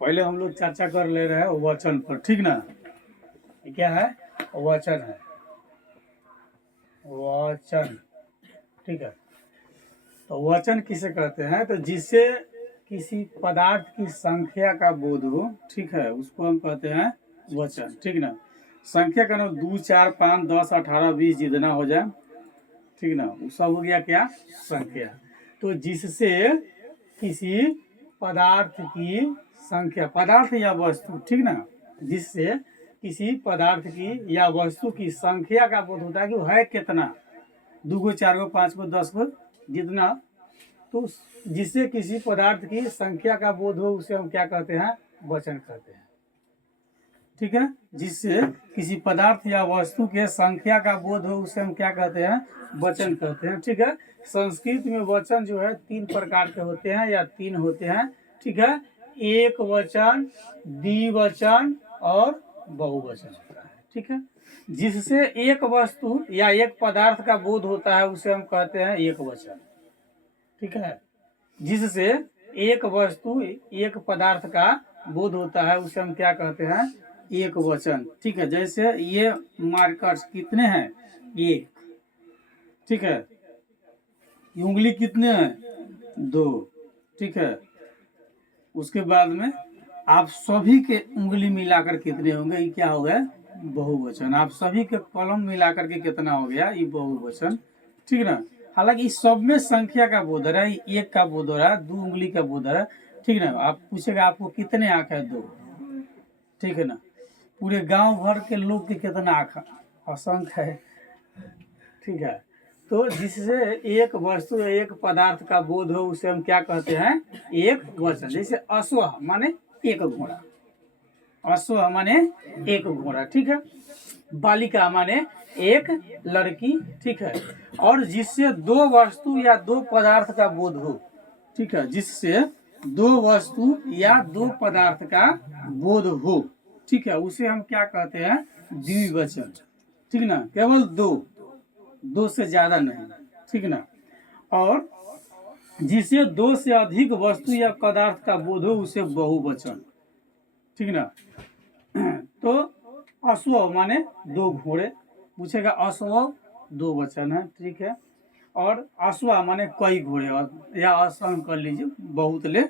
पहले हम लोग चर्चा कर ले रहे हैं वचन पर, ठीक ना। ये क्या है? वचन है, वचन, ठीक है। तो वचन किसे कहते हैं? तो जिससे किसी पदार्थ की संख्या का बोध हो, ठीक है, उसको हम कहते हैं वचन, ठीक ना। संख्या का नाम 2, 4, 5, 10, 18, 20 जितना हो जाए, ठीक ना, वो सब हो गया क्या? संख्या। तो जिससे किसी पदार्थ की संख्या, पदार्थ या वस्तु, ठीक ना, जिससे किसी पदार्थ की या वस्तु की संख्या का बोध होता है कि वो है कितना, 2 गो, 4 गो, 5 गो, 10 गो, जितना। तो जिससे किसी पदार्थ की संख्या का बोध हो उसे हम क्या कहते हैं? वचन कहते हैं, ठीक है। जिससे किसी पदार्थ या वस्तु के संख्या का बोध हो उसे हम क्या कहते हैं? वचन कहते हैं, ठीक है। संस्कृत में वचन जो है 3 प्रकार के होते हैं या 3 होते हैं, ठीक है। एक वचन, द्विवचन और बहुवचन होता है, ठीक है। जिससे एक वस्तु या एक पदार्थ का बोध होता है उसे हम कहते हैं एक वचन, ठीक है। जिससे एक वस्तु एक पदार्थ का बोध होता है उसे हम क्या कहते हैं? एक वचन, ठीक है। जैसे ये मार्कर्स कितने हैं? एक, ठीक है। ये उंगली कितने हैं? 2, ठीक है। उसके बाद में आप सभी के उंगली मिलाकर कितने होंगे? ये क्या हो गया? बहुवचन। आप सभी के कलम मिलाकर के कितना हो गया? ये बहुवचन, ठीक ना। हालांकि इस सब में संख्या का बोध हो रहा है, एक का बोध हो रहा है, 2 उंगली का बोध हो रहा है, ठीक ना। आप पूछेगा आपको कितने आंख है? 2, ठीक है ना। पूरे गांव भर के लोग के कितना आंख? असंख्य है, ठीक है। तो जिससे एक वस्तु या एक पदार्थ का बोध हो उसे हम क्या कहते हैं? एक वचन। जैसे अश्व माने एक घोड़ा, अश्व माने एक घोड़ा, ठीक है। बालिका माने एक लड़की, ठीक है। और जिससे 2 वस्तु या 2 पदार्थ का बोध हो, ठीक है, जिससे 2 वस्तु या 2 पदार्थ का बोध हो, ठीक है, उसे हम क्या कहते हैं? द्विवचन, ठीक ना। केवल 2 से ज्यादा नहीं, ठीक ना। और जिसे 2 से अधिक वस्तु या पदार्थ का बोध हो उसे बहुवचन, ठीक ना। तो अश्व माने 2 घोड़े, पूछेगा अश्व 2 वचन है, ठीक है। और अश्व माने कई घोड़े, या असंग कर लीजिए, बहुत ले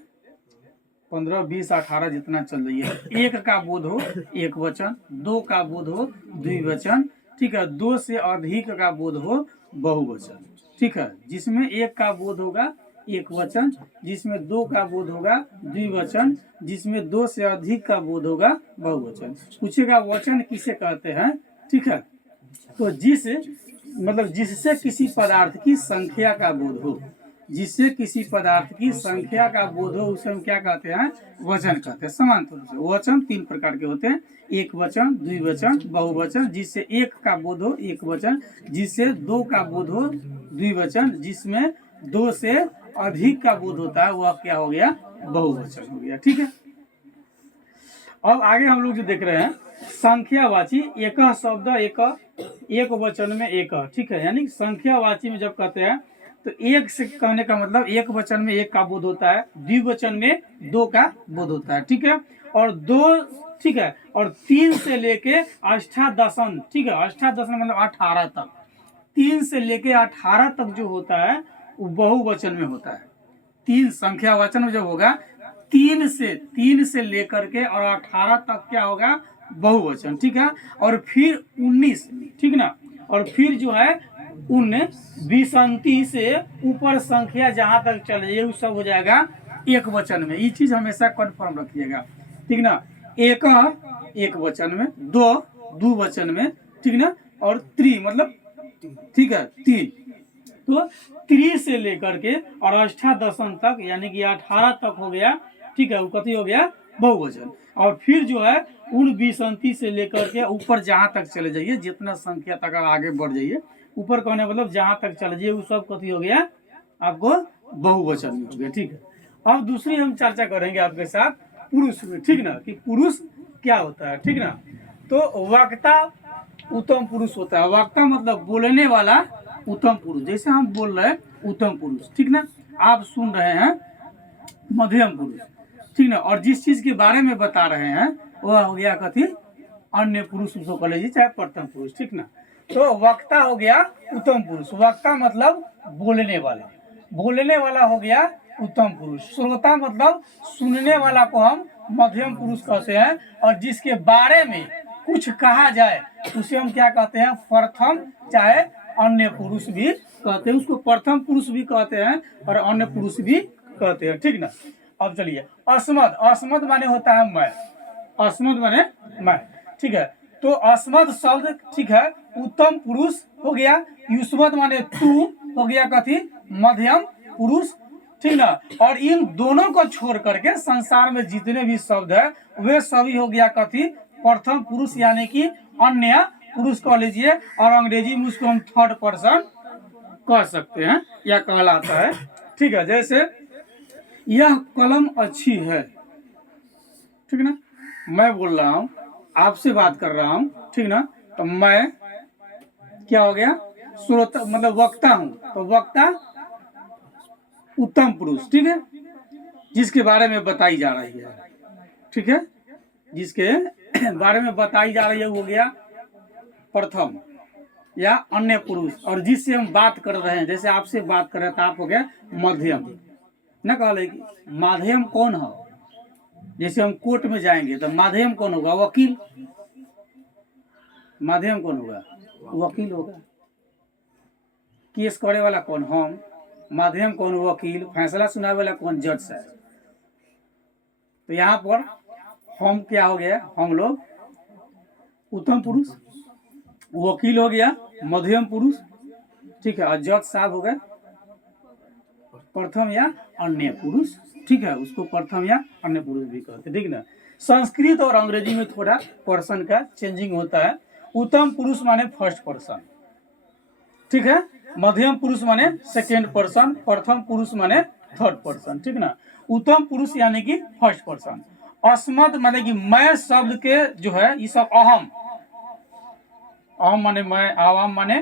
15, 20, 18 जितना चल रही है। एक का बोध हो एक वचन, 2 का बोध हो द्विवचन, ठीक है। 2 से अधिक का बोध हो बहुवचन, ठीक है। जिसमें एक का बोध होगा एक वचन, जिसमें 2 का बोध होगा द्विवचन, जिसमें 2 से अधिक का बोध होगा बहुवचन। पूछेगा वचन किसे कहते हैं, ठीक है। तो जिससे किसी पदार्थ की संख्या का बोध हो, जिससे किसी पदार्थ की संख्या का बोध हो उसे हम क्या कहते हैं? वचन कहते हैं। समान रूप से वचन 3 प्रकार के होते हैं, एक वचन, द्विवचन, बहुवचन। जिससे एक का बोध हो एक वचन, जिससे 2 का बोध हो द्विवचन, जिसमें 2 से अधिक का बोध होता है वह क्या हो गया? बहुवचन हो गया, ठीक है। अब आगे हम लोग जो देख रहे हैं संख्यावाची एक शब्द एक वचन में एक, ठीक है। यानी संख्यावाची में जब कहते हैं तो एक से कहने का मतलब एक वचन में एक का बोध होता है, द्विवचन में 2 का बोध होता है, ठीक है। और 2, ठीक है। और 3 से लेके अष्टादशन, ठीक है। अष्टादशन मतलब 18 तक, 3 से लेके 18 तक जो होता है वो बहुवचन में होता है। 3 संख्यावाचन में जब होगा 3 से लेकर के और 18 तक क्या होगा? बहुवचन, ठीक है। और फिर 19, ठीक ना। और फिर जो है 19 से ऊपर संख्या जहां तक चले ये सब हो जाएगा एक वचन में। ये चीज हमेशा कन्फर्म रखिएगा, ठीक ना। एक वचन में, 2 वचन में, ठीक ना। और 3 मतलब, ठीक है, 3। तो 3 से लेकर के और अष्टादशन तक यानी कि 18 तक हो गया, ठीक है। वो कथी हो गया? बहुवचन। और फिर जो है 19 से लेकर के ऊपर जहां तक चले जाइए, जितना संख्या तक आगे बढ़ जाइए, ऊपर कहने मतलब जहां तक चले जाइए वो सब कथी हो गया? आपको बहुवचन में हो गया, ठीक है। अब दूसरी हम चर्चा करेंगे आपके साथ पुरुष में, ठीक ना, कि पुरुष क्या होता है, ठीक ना। तो वक्ता उत्तम पुरुष होता है। वक्ता मतलब बोलने वाला उत्तम पुरुष, जैसे हम बोल रहे हैं उत्तम पुरुष, ठीक ना। आप सुन रहे हैं मध्यम पुरुष, ठीक ना। और जिस चीज के बारे में बता रहे हैं वह हो गया कथी, अन्य पुरुष उसको कह लीजिए, चाहे प्रथम पुरुष, ठीक ना। तो वक्ता हो गया उत्तम पुरुष, वक्ता मतलब बोलने वाला, बोलने वाला हो गया उत्तम पुरुष। श्रोता मतलब सुनने वाला को हम मध्यम पुरुष कहते हैं, और जिसके बारे में कुछ कहा जाए उसे हम क्या कहते हैं, प्रथम चाहे अन्य पुरुष भी कहते हैं, उसको प्रथम पुरुष भी कहते हैं और अन्य पुरुष भी कहते हैं, ठीक ना। अब चलिए अस्मद, अस्मद माने होता है मैं, अस्मद माने मैं, ठीक है। तो अस्मद शब्द, ठीक है, उत्तम पुरुष हो गया, युष्मद माने तू हो गया कथी, मध्यम पुरुष, ठीक ना। और इन दोनों को छोड़ करके संसार में जितने भी शब्द है वे सभी हो गया कथी, प्रथम पुरुष यानी कि अन्य पुरुष कह लीजिए, और अंग्रेजी में उसको हम थर्ड पर्सन कह सकते हैं या कहलाता है, ठीक है। जैसे यह कलम अच्छी है, ठीक ना, मैं बोल रहा हूँ, आपसे बात कर रहा हूँ, ठीक ना, तो मैं क्या हो गया, श्रोता मतलब वक्ता हूँ, तो वक्ता उत्तम पुरुष, ठीक है, जिसके बारे में बताई जा रही है, ठीक है, जिसके बारे में बताई जा रही है वो हो गया प्रथम या अन्य पुरुष। और जिससे हम बात कर रहे हैं, जैसे आपसे बात कर रहे हैं तो आप हो गया मध्यम, न कहले कि माध्यम कौन है, जैसे हम कोर्ट में जाएंगे तो माध्यम कौन होगा, वकील, माध्यम कौन होगा, वकील होगा। केस करे वाला कौन, हम, माध्यम कौन, वकील, फैसला सुनाने वाला कौन, जज साहब। तो यहाँ पर हम क्या हो गया, हम लोग उत्तम पुरुष, वकील हो गया मध्यम पुरुष, ठीक है, और जज साहब हो गए प्रथम या अन्य पुरुष, ठीक है, उसको प्रथम या अन्य पुरुष भी कहते हैं, ठीक ना। संस्कृत और अंग्रेजी में थोड़ा पर्सन का चेंजिंग होता है। उत्तम पुरुष माने फर्स्ट पर्सन, ठीक है, मध्यम पुरुष माने सेकेंड पर्सन, प्रथम पुरुष माने थर्ड पर्सन, ठीक ना। उत्तम पुरुष यानी कि फर्स्ट पर्सन। अस्मद माने कि मैं शब्द के जो है ये सब अहम, अहम माने मैं, आवाम माने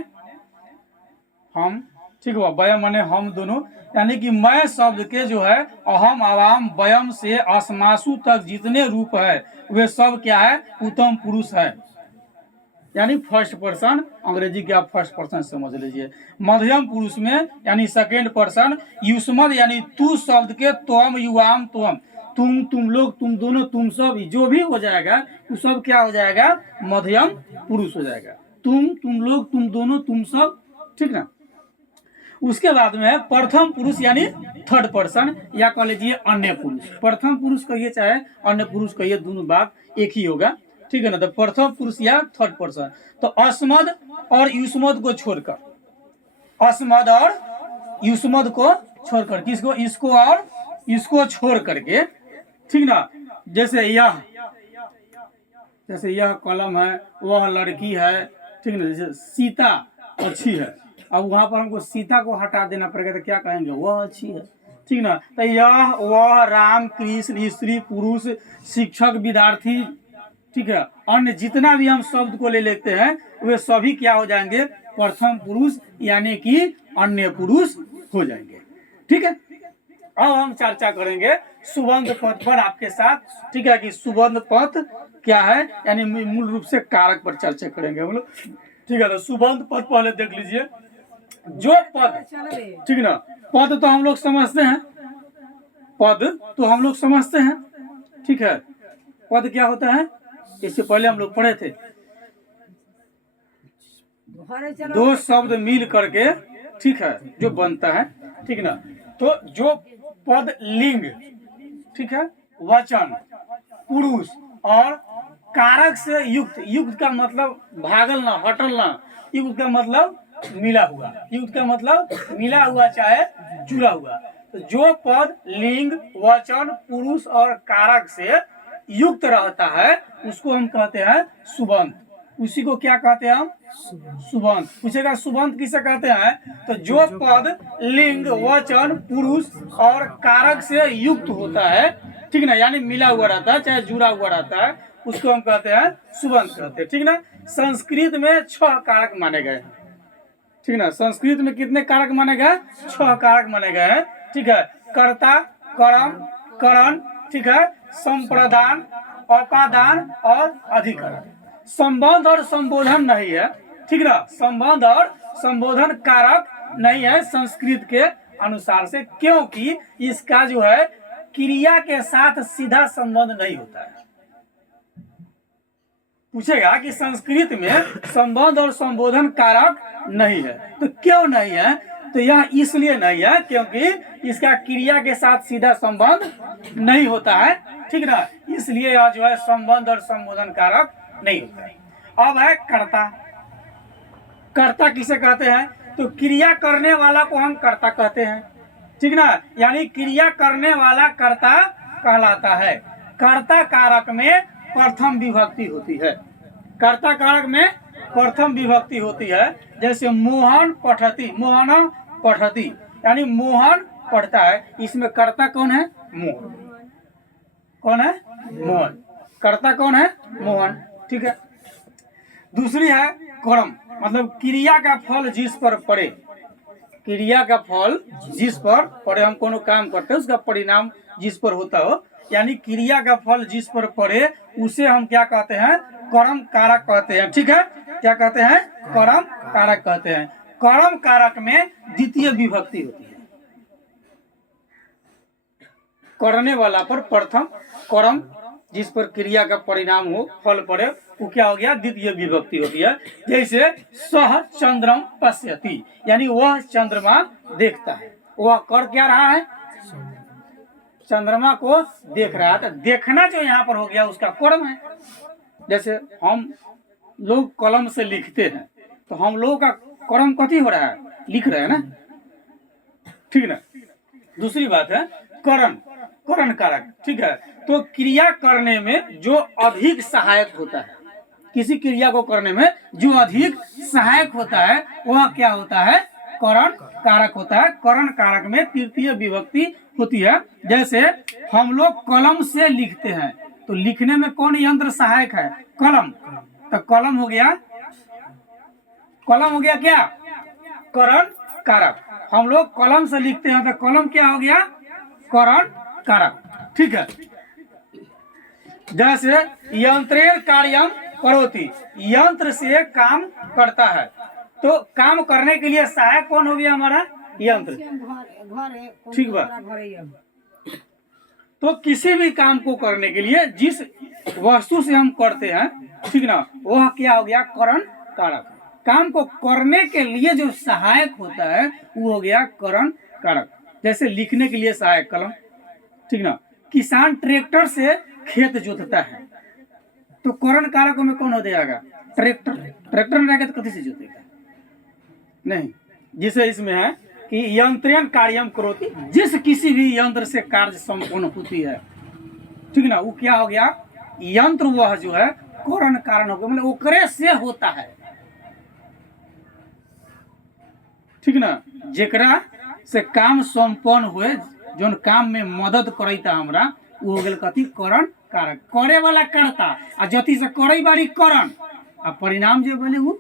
हम, ठीक है, वयम माने हम दोनों, यानी कि मैं शब्द के जो है अहम, आवाम, वयम से अस्मासु तक जितने रूप है वे सब क्या है, उत्तम पुरुष है, यानी फर्स्ट पर्सन। अंग्रेजी के आप फर्स्ट पर्सन समझ लीजिए। मध्यम पुरुष में यानी सेकेंड पर्सन। युष्मद यानी तू शब्द के त्वम, युवाम, त्वम, तुम लोग, तुम दोनों, तुम सब, जो भी हो जाएगा वो सब क्या हो जाएगा, मध्यम पुरुष हो जाएगा। तुम लोग, तुम दोनों, तुम सब, ठीक ना। उसके बाद में प्रथम पुरुष यानी थर्ड पर्सन, या कह लीजिए अन्य पुरुष। प्रथम पुरुष कहिए चाहे अन्य पुरुष कहिए, दोनों बात एक ही होगा, ठीक है ना। तो प्रथम पुरुष या थर्ड पर्सन। तो अस्मद और युष्मद को छोड़कर, अस्मद और युष्मद को छोड़कर, किसको, इसको और इसको छोड़ करके, ठीक ना। जैसे यह कलम है, वह लड़की है, ठीक ना। जैसे सीता अच्छी है, अब वहां पर हमको सीता को हटा देना पड़ेगा तो क्या कहेंगे, वह अच्छी है, ठीक ना। तो यह, वह, राम, कृष्ण, स्त्री, पुरुष, शिक्षक, विद्यार्थी, ठीक है, अन्य जितना भी हम शब्द को ले लेते हैं वे सभी क्या हो जाएंगे, प्रथम पुरुष यानी कि अन्य पुरुष हो जाएंगे, ठीक है। अब हम चर्चा करेंगे सुबंध पद पर आपके साथ, ठीक है, कि सुबंध पद क्या है, यानी मूल रूप से कारक पर चर्चा करेंगे हम लोग, ठीक है। तो सुबंध पद पहले देख लीजिए। जो पद, ठीक ना, पद तो हम लोग समझते हैं, पद तो हम लोग समझते हैं, ठीक है। पद क्या होता है, इससे पहले हम लोग पढ़े थे, दो शब्द मिल करके, ठीक है, जो बनता है, ठीक ना। तो जो पद लिंग, ठीक है, वचन, पुरुष और कारक से युक्त, युक्त का मतलब भागल ना, हटल ना, युक्त का मतलब मिला हुआ, युक्त का मतलब मिला हुआ चाहे जुड़ा हुआ। तो जो पद लिंग, वचन, पुरुष और कारक से युक्त रहता है उसको हम कहते हैं सुबंध। उसी को क्या कहते हैं हम, सुबंध। पूछेगा सुबंध किसे कहते हैं, तो जो पद लिंग, वचन, पुरुष और कारक से युक्त होता है, ठीक ना, यानी मिला हुआ रहता है चाहे जुड़ा हुआ रहता है, उसको हम कहते हैं सुबंध कहते हैं, ठीक ना। संस्कृत में 6 कारक माने गए हैं, ठीक ना। संस्कृत में कितने कारक माने गए, 6 कारक माने गए हैं, ठीक है। कर्ता, कर्म, करण, ठीक है, संप्रदान, अपादान और अधिकरण। संबंध और संबोधन नहीं है, ठीक ना, संबंध और संबोधन कारक नहीं है संस्कृत के अनुसार से, क्योंकि इसका जो है क्रिया के साथ सीधा संबंध नहीं होता है। पूछेगा कि संस्कृत में संबंध और संबोधन कारक नहीं है, तो क्यों नहीं है? तो यह इसलिए नहीं है क्योंकि इसका क्रिया के साथ सीधा संबंध नहीं होता है, ठीक ना, इसलिए यह जो है संबंध और संबोधन कारक नहीं होता है। अब है कर्ता। कर्ता किसे कहते हैं? तो क्रिया करने वाला को हम कर्ता कहते हैं, ठीक ना, यानी क्रिया करने वाला कर्ता कहलाता है। कर्ता कारक में प्रथम विभक्ति होती है, कर्ता कारक में प्रथम विभक्ति होती है। जैसे मोहन पठती, मोहन पठती, यानी मोहन पढ़ता है, इसमें कर्ता कौन है? मोहन। कौन है? मोहन। कर्ता कौन है? मोहन, ठीक है। दूसरी है कर्म, मतलब क्रिया का फल जिस पर पड़े, क्रिया का फल जिस पर पड़े, हम कोनो काम करते हैं उसका परिणाम जिस पर होता हो, यानी क्रिया का फल जिस पर पड़े उसे हम क्या कहते हैं? कर्म कारक कहते हैं, ठीक है। क्या कहते हैं? कर्म कारक कहते हैं। कर्म कारक में द्वितीय विभक्ति होती है, करने वाला पर प्रथम, कर्म जिस पर क्रिया का परिणाम हो, फल पड़े, वो क्या हो गया? द्वितीय विभक्ति होती है। जैसे सह चंद्रम पश्यति, यानी वह चंद्रमा देखता है, वह कर क्या रहा है? चंद्रमा को देख रहा है। तो देखना जो यहाँ पर हो गया उसका कर्म है। जैसे हम लोग कलम से लिखते हैं, तो हम लोगों का कर्म कथी हो रहा है? लिख रहे हैं ना, ठीक ना। दूसरी बात है करण, करण कारक, ठीक है। तो क्रिया करने में जो अधिक सहायक होता है, किसी क्रिया को करने में जो अधिक सहायक होता है वह क्या होता है? करण कारक होता है। करण कारक में तृतीय विभक्ति होती है। जैसे हम लोग कलम से लिखते हैं, तो लिखने में कौन यंत्र सहायक है? कलम। तो कलम हो गया, कलम हो गया क्या? करण कारक। हम लोग कलम से लिखते हैं, तो कलम क्या हो गया? करण कारक, ठीक है। जैसे यंत्रेण कार्यम करोति, यंत्र से काम करता है, तो काम करने के लिए सहायक कौन हो गया? हमारा यंत्र, ठीक बा। तो किसी भी काम को करने के लिए जिस वस्तु से हम करते हैं, ठीक ना, वह क्या हो गया? करण कारक। काम को करने के लिए जो सहायक होता है वो हो गया करण कारक। जैसे लिखने के लिए सहायक कलम, ठीक ना। किसान ट्रैक्टर से खेत जोतता है, तो करण कारक में कौन हो जाएगा? ट्रैक्टर। ट्रैक्टर में रहेगा तो कथी से जोतेगा? नहीं। जिसे इसमें है कि यंत्रेण कार्यम करोति, जिस किसी भी यंत्र से कार्य संपन्न होती है, ठीक ना, वो क्या हो गया? यंत्र वह जो है करण कारण हो गया, मतलब ओकरे से होता है, ठीक ना। जेकरा से काम संपन्न हुए, जो काम में मदद करता हमरा, वो हो गया कथी? करण कारक। करे वाला करता, आ जति से करे बारी करण, आ परिणाम जो बोले वो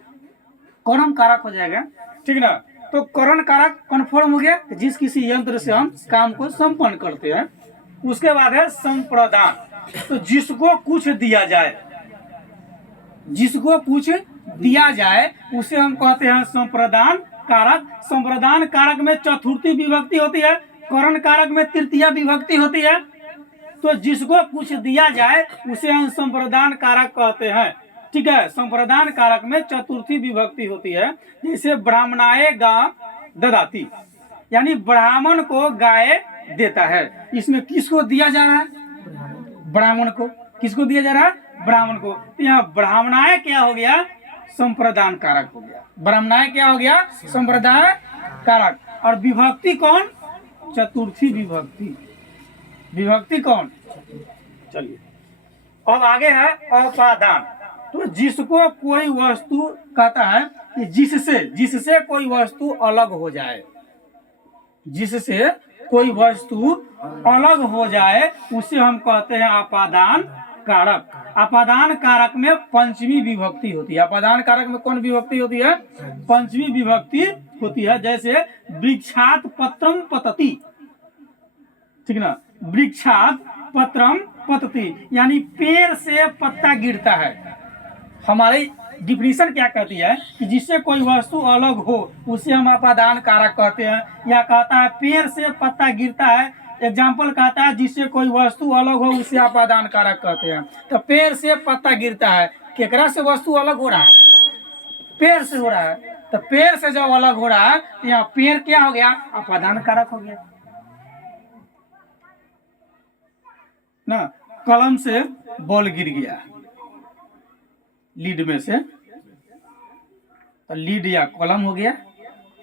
कर्म कारक हो जाएगा, ठीक ना। तो करण कारक कन्फर्म हो गया, जिस किसी यंत्र से हम काम को संपन्न करते हैं। उसके बाद है संप्रदान, तो जिसको कुछ दिया जाए, जिसको कुछ दिया जाए उसे हम कहते हैं संप्रदान कारक। संप्रदान कारक में चतुर्थी विभक्ति होती है, करण कारक में तृतीय विभक्ति होती है। तो जिसको कुछ दिया जाए उसे हम संप्रदान कारक कहते हैं, ठीक है। संप्रदान कारक में चतुर्थी विभक्ति होती है। जैसे ब्राह्मणाय गाय ददाती, यानी ब्राह्मण को गाय देता है। इसमें किसको दिया जा रहा है? ब्राह्मण को। किसको दिया जा रहा है? ब्राह्मण को। तो यहाँ ब्राह्मणाय क्या हो गया? संप्रदान कारक हो गया। ब्राह्मणाय क्या हो गया? संप्रदान कारक। और विभक्ति कौन? चतुर्थी विभक्ति। विभक्ति कौन? चलिए अब आगे है अपादान। तो जिसको कोई वस्तु कहता है कि जिससे कोई वस्तु अलग हो जाए, जिससे कोई वस्तु अलग हो जाए उसे हम कहते हैं अपादान कारक। अपादान कारक में पंचमी विभक्ति होती है। अपादान कारक में कौन विभक्ति होती है? पंचमी विभक्ति होती है। जैसे वृक्षात पत्रम पतति, ठीक ना। वृक्षात पत्रम पतति, यानी पेड़ से पत्ता गिरता है। हमारी डिफिनीशन क्या कहती है कि जिससे कोई वस्तु अलग हो उसे हम अपादान कारक कहते हैं। या कहता है पेड़ से पत्ता गिरता है, एग्जाम्पल कहता है जिससे कोई वस्तु अलग हो उसे अपादान कारक कहते हैं। तो पेड़ से पत्ता गिरता है, केकरा से वस्तु अलग हो रहा है? पेड़ से हो रहा है। तो पेड़ से जब अलग हो रहा है तो यहाँ पेड़ क्या हो गया? अपादान कारक हो गया ना। कलम से बॉल गिर गया लीड में से, तो लीड या कलम हो गया।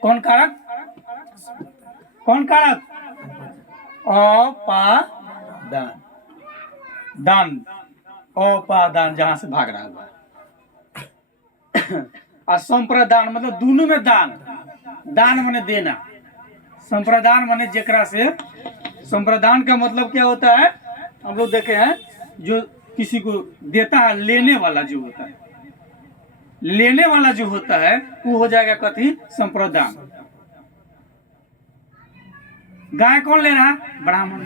कौन कारक? कौन कारक? अपादान। दान, अपादान, जहां से भाग रहा हुआ। और संप्रदान मतलब दोनों में दान। दान माने देना, संप्रदान माने जेकरा से। संप्रदान का मतलब क्या होता है? हम लोग देखे हैं जो किसी को देता है, लेने वाला जो होता है, लेने वाला जो होता है वो हो जाएगा कथी? संप्रदान। गाय कौन ले रहा है? ब्राह्मण।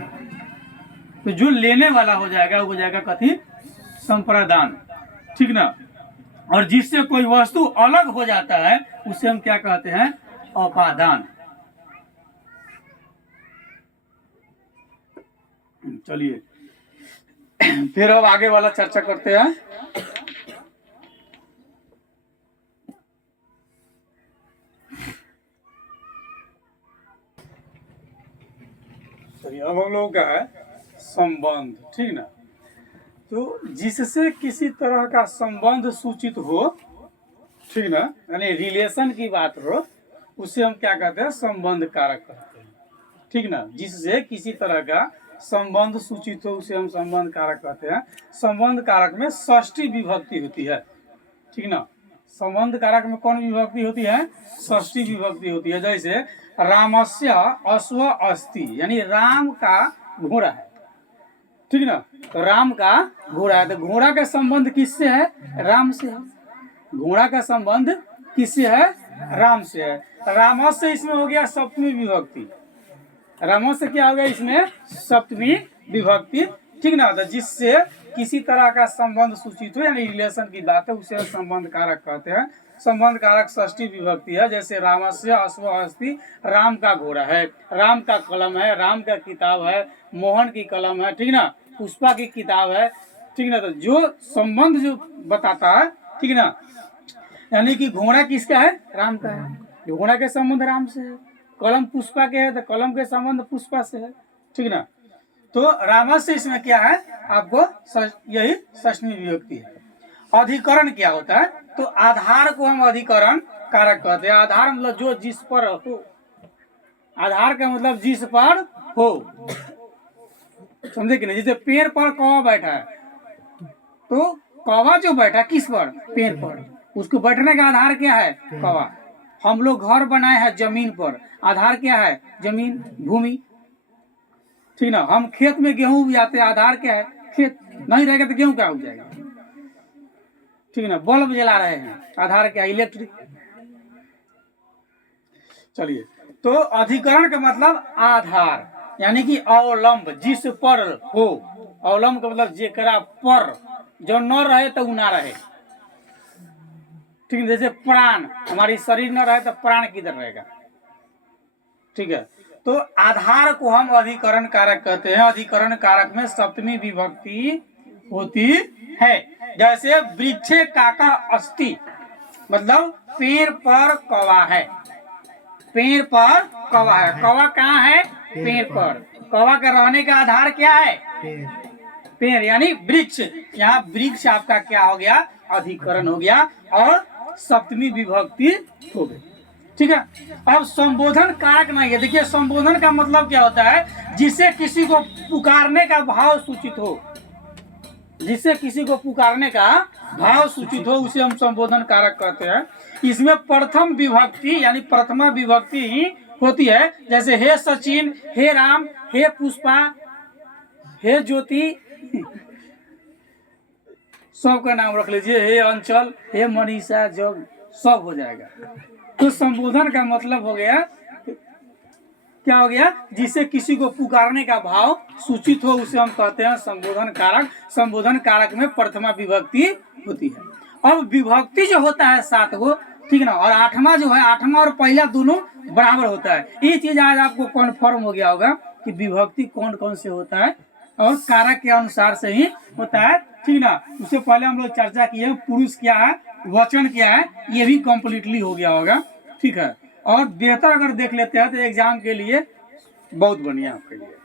तो जो लेने वाला हो जाएगा वो हो जाएगा कथी? संप्रदान, ठीक ना। और जिससे कोई वस्तु अलग हो जाता है उसे हम क्या कहते हैं? अपादान। चलिए फिर अब आगे वाला चर्चा करते हैं। चलिए अब हम लोग का है संबंध, ठीक ना। तो जिससे किसी तरह का संबंध सूचित हो, ठीक ना, यानी रिलेशन की बात हो, उसे हम क्या कहते हैं? संबंध कारक कहते हैं, ठीक ना। जिससे किसी तरह का संबंध सूचित हो उसे हम संबंध कारक कहते हैं। संबंध कारक में षष्ठी विभक्ति होती है, ठीक ना। संबंध कारक में कौन विभक्ति होती है? षष्ठी विभक्ति होती है। जैसे रामस्य अश्व अस्ति, यानी राम का घोड़ा है, ठीक ना। तो राम का घोड़ा है, तो घोड़ा का संबंध किससे है? राम से है। घोड़ा का संबंध किससे है? राम से है। रामस से इसमें हो गया सप्तमी विभक्ति। रामस से क्या हो गया? इसमें सप्तमी विभक्ति, ठीक ना। तो जिससे किसी तरह का संबंध सूचित हो, यानी रिलेशन की बात है, उसे संबंध कारक कहते हैं। संबंध कारक षष्ठी विभक्ति है। जैसे रामस्य अश्व अस्ति, राम का घोड़ा है, राम का कलम है, राम का किताब है, मोहन की कलम है, ठीक ना, पुष्पा की किताब है, ठीक ना। तो जो संबंध जो बताता है, ठीक ना, यानी कि घोड़ा किसका है? राम का है। घोड़ा के संबंध राम से है। कलम पुष्पा के है तो कलम के संबंध पुष्पा से है, ठीक ना। तो रामस से इसमें क्या है? आपको यही षष्ठी विभक्ति है। अधिकरण क्या होता है? तो आधार को हम अधिकरण कारक कहते हैं। आधार मतलब जो जिस पर हो, आधार का मतलब जिस पर हो, समझे कि नहीं। जैसे पेड़ पर कौवा बैठा है, तो कौवा जो बैठा किस पर? पेड़ पर, उसको बैठने का आधार क्या है? कौवा। हम लोग घर बनाए हैं जमीन पर, आधार क्या है? जमीन, भूमि, ठीक ना। हम खेत में गेहूं उगाते हैं, आधार क्या है? खेत। नहीं रहेगा तो गेहूं क्या हो जाएगा, ठीक ना। बल्ब जला रहे हैं, आधार क्या? इलेक्ट्रिक। चलिए, तो अधिकरण का मतलब आधार, यानी कि अवलंब, जिस पर हो। अवलंब का मतलब जेकरा पर, जो न रहे तो ना रहे, ठीक है। जैसे प्राण, हमारी शरीर न रहे तो प्राण किधर रहेगा, ठीक है। तो आधार को हम अधिकरण कारक कहते हैं। अधिकरण कारक में सप्तमी विभक्ति होती है। जैसे वृक्षे काका अस्ति, मतलब पेड़ पर कौवा है। पेड़ पर कौवा है। कौवा कहाँ है? पेड़ पर। कौवा का रहने का आधार क्या है? पेड़, यानी वृक्ष। यहाँ वृक्ष आपका क्या हो गया? अधिकरण हो गया और सप्तमी विभक्ति हो गई, ठीक है। अब संबोधन कारक नहीं है। देखिए संबोधन का मतलब क्या होता है? जिससे किसी को पुकारने का भाव सूचित हो, जिससे किसी को पुकारने का भाव सूचित हो, उसे हम संबोधन कारक कहते हैं। इसमें प्रथम विभक्ति यानी प्रथमा विभक्ति ही होती है। जैसे हे सचिन, हे राम, हे पुष्पा, हे ज्योति, सबका नाम रख लीजिए, हे अंचल, हे मनीषा, जब सब हो जाएगा। तो संबोधन का मतलब हो गया क्या हो गया, जिससे किसी को पुकारने का भाव सूचित हो उसे हम कहते हैं संबोधन कारक। संबोधन कारक में प्रथमा विभक्ति होती है। अब विभक्ति जो होता है 7 गो, ठीक ना, और 8वां जो है, 8वां और पहला दोनों बराबर होता है। ये चीज आज आपको कन्फर्म हो गया होगा कि विभक्ति कौन कौन से होता है और कारक के अनुसार से ही होता है, ठीक ना। उससे पहले हम लोग चर्चा किए पुरुष क्या है, वचन क्या है, ये भी कम्प्लीटली हो गया होगा, ठीक है। और बेहतर अगर देख लेते हैं तो एग्जाम के लिए बहुत बढ़िया आपके लिए।